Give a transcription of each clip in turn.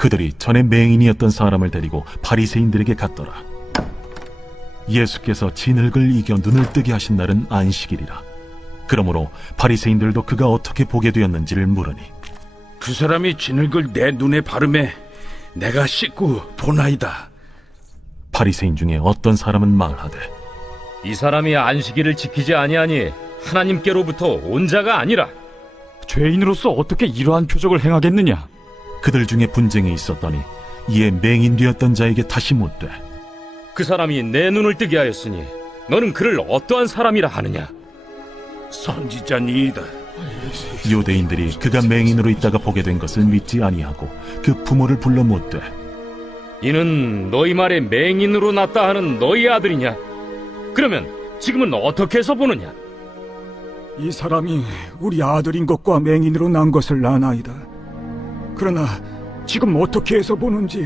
그들이 전에 맹인이었던 사람을 데리고 바리새인들에게 갔더라. 예수께서 진흙을 이겨 눈을 뜨게 하신 날은 안식일이라. 그러므로 바리새인들도 그가 어떻게 보게 되었는지를 물으니, 그 사람이 진흙을 내 눈에 바르매 내가 씻고 보나이다. 바리새인 중에 어떤 사람은 말하되, 이 사람이 안식일을 지키지 아니하니 하나님께로부터 온 자가 아니라. 죄인으로서 어떻게 이러한 표적을 행하겠느냐? 그들 중에 분쟁이 있었더니 이에 맹인 되었던 자에게 다시 묻되, 그 사람이 내 눈을 뜨게 하였으니 너는 그를 어떠한 사람이라 하느냐? 선지자니이다. 유대인들이 그가 맹인으로 있다가 보게 된 것을 믿지 아니하고 그 부모를 불러 묻되, 이는 너희 말에 맹인으로 났다 하는 너희 아들이냐? 그러면 지금은 어떻게 해서 보느냐? 이 사람이 우리 아들인 것과 맹인으로 난 것을 아나이다. 그러나 지금 어떻게 해서 보는지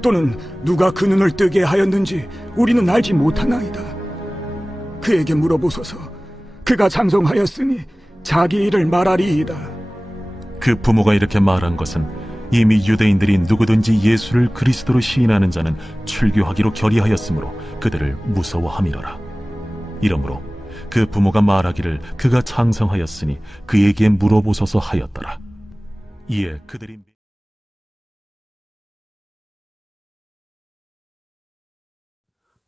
또는 누가 그 눈을 뜨게 하였는지 우리는 알지 못하나이다. 그에게 물어보소서. 그가 장성하였으니 자기 일을 말하리이다. 그 부모가 이렇게 말한 것은 이미 유대인들이 누구든지 예수를 그리스도로 시인하는 자는 출교하기로 결의하였으므로 그들을 무서워함이로라. 이러므로 그 부모가 말하기를 그가 장성하였으니 그에게 물어보소서 하였더라. 이에 그들이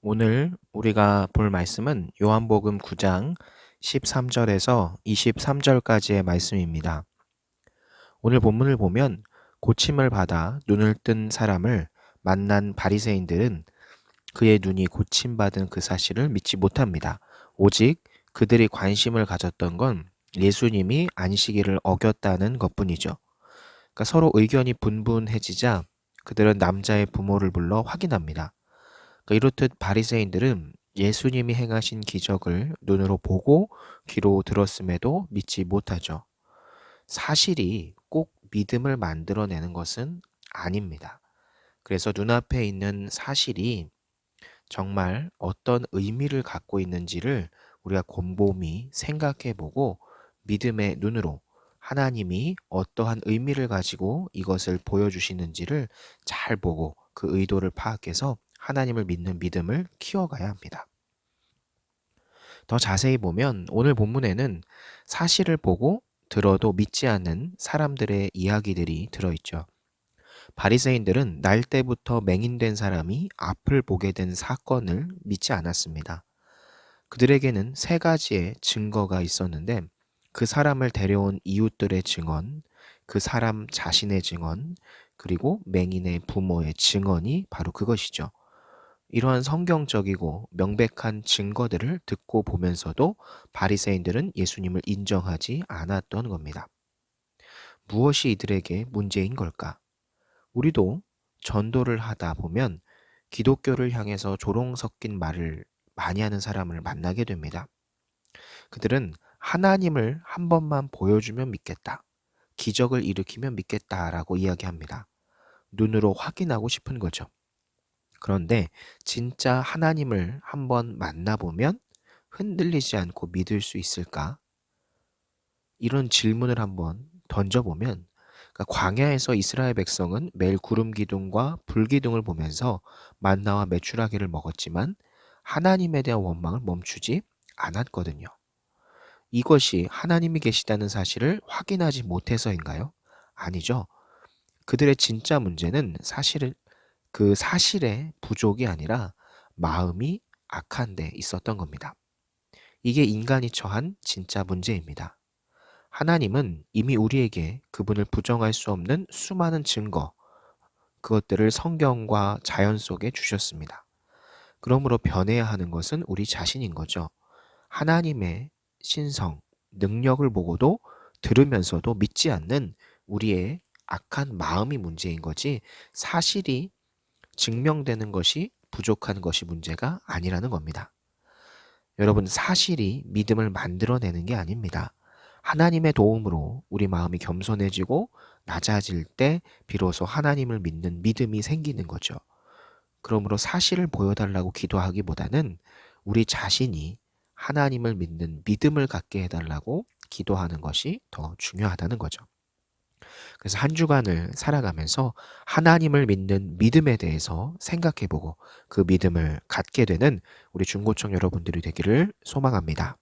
오늘 우리가 볼 말씀은 요한복음 9장 13절에서 23절까지의 말씀입니다. 오늘 본문을 보면 고침을 받아 눈을 뜬 사람을 만난 바리새인들은 그의 눈이 고침받은 그 사실을 믿지 못합니다. 오직 그들이 관심을 가졌던 건 예수님이 안식일을 어겼다는 것뿐이죠. 그러니까 서로 의견이 분분해지자 그들은 남자의 부모를 불러 확인합니다. 그러니까 이렇듯 바리새인들은 예수님이 행하신 기적을 눈으로 보고 귀로 들었음에도 믿지 못하죠. 사실이 꼭 믿음을 만들어내는 것은 아닙니다. 그래서 눈앞에 있는 사실이 정말 어떤 의미를 갖고 있는지를 우리가 곰곰이 생각해보고 믿음의 눈으로 하나님이 어떠한 의미를 가지고 이것을 보여주시는지를 잘 보고 그 의도를 파악해서 하나님을 믿는 믿음을 키워가야 합니다. 더 자세히 보면 오늘 본문에는 사실을 보고 들어도 믿지 않는 사람들의 이야기들이 들어있죠. 바리새인들은 날 때부터 맹인된 사람이 앞을 보게 된 사건을 믿지 않았습니다. 그들에게는 세 가지의 증거가 있었는데 그 사람을 데려온 이웃들의 증언, 그 사람 자신의 증언, 그리고 맹인의 부모의 증언이 바로 그것이죠. 이러한 성경적이고 명백한 증거들을 듣고 보면서도 바리새인들은 예수님을 인정하지 않았던 겁니다. 무엇이 이들에게 문제인 걸까? 우리도 전도를 하다 보면 기독교를 향해서 조롱 섞인 말을 많이 하는 사람을 만나게 됩니다. 그들은 하나님을 한 번만 보여주면 믿겠다. 기적을 일으키면 믿겠다라고 이야기합니다. 눈으로 확인하고 싶은 거죠. 그런데 진짜 하나님을 한번 만나보면 흔들리지 않고 믿을 수 있을까? 이런 질문을 한번 던져보면 그러니까 광야에서 이스라엘 백성은 매일 구름 기둥과 불 기둥을 보면서 만나와 메추라기를 먹었지만 하나님에 대한 원망을 멈추지 않았거든요. 이것이 하나님이 계시다는 사실을 확인하지 못해서인가요? 아니죠. 그들의 진짜 문제는 사실은 그 사실의 부족이 아니라 마음이 악한 데 있었던 겁니다. 이게 인간이 처한 진짜 문제입니다. 하나님은 이미 우리에게 그분을 부정할 수 없는 수많은 증거, 그것들을 성경과 자연 속에 주셨습니다. 그러므로 변해야 하는 것은 우리 자신인 거죠. 하나님의 신성, 능력을 보고도 들으면서도 믿지 않는 우리의 악한 마음이 문제인 거지 사실이 증명되는 것이 부족한 것이 문제가 아니라는 겁니다. 여러분, 사실이 믿음을 만들어내는 게 아닙니다. 하나님의 도움으로 우리 마음이 겸손해지고 낮아질 때 비로소 하나님을 믿는 믿음이 생기는 거죠. 그러므로 사실을 보여달라고 기도하기보다는 우리 자신이 하나님을 믿는 믿음을 갖게 해달라고 기도하는 것이 더 중요하다는 거죠. 그래서 한 주간을 살아가면서 하나님을 믿는 믿음에 대해서 생각해보고 그 믿음을 갖게 되는 우리 중고청 여러분들이 되기를 소망합니다.